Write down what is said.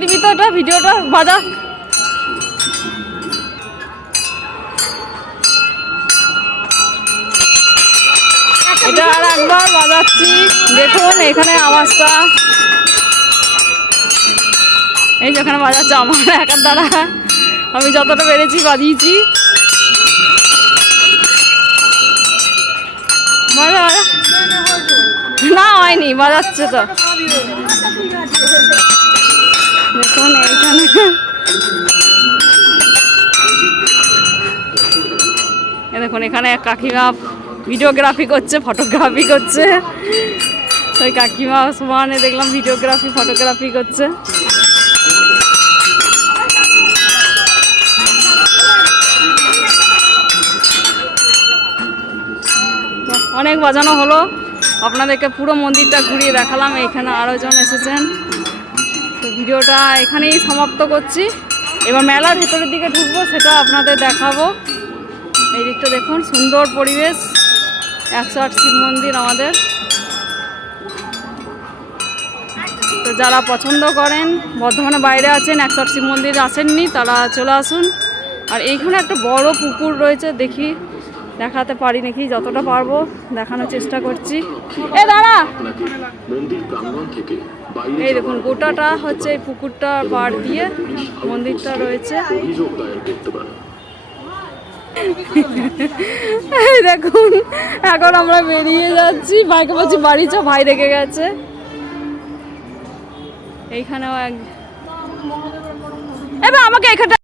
দিবি তো এটা ভিডিওটা বাজা। এটা আর একবার বাজাচ্ছি, দেখুন এখানে আওয়াজটা, এই যেখানে বাজাচ্ছে আমার একার দ্বারা আমি যতটা পেরেছি বাজিয়েছি। না হয়নি, বাজাচ্ছে তো। দেখুন এইখানে দেখুন এখানে এক কাকিমা ভিডিওগ্রাফি করছে, ফটোগ্রাফি করছে। ওই কাকিমা সমানে দেখলাম ভিডিওগ্রাফি ফটোগ্রাফি করছে। অনেক বাজানো হলো, আপনাদেরকে পুরো মন্দিরটা ঘুরিয়ে দেখালাম। এখানে আরও জন এসেছেন। তো ভিডিওটা এখানেই সমাপ্ত করছি। এবার মেলার ভেতরের দিকে ঢুকবো, সেটা আপনাদের দেখাবো। এই দিকটা দেখুন, সুন্দর পরিবেশ, 108 শিব মন্দির আমাদের। তো যারা পছন্দ করেন, বর্ধমানে বাইরে আছেন, 108 শিব মন্দির আসেননি, তারা চলে আসুন। আর এইখানে একটা বড় পুকুর রয়েছে, দেখি দেখাতে পারি নাকি, যতটা পারবো দেখানোর চেষ্টা করছি। এ দাঁড়া, এই দেখুন গোটাটা হচ্ছে এই পুকুরটার পাড় দিয়ে মন্দিরটা রয়েছে। এই দেখুন এখন আমরা বেরিয়ে যাচ্ছি, ভাইকে বলছি বাড়ি চ, ভাই রেখে গেছে। এইখানেও এক, এবার আমাকে এখানটা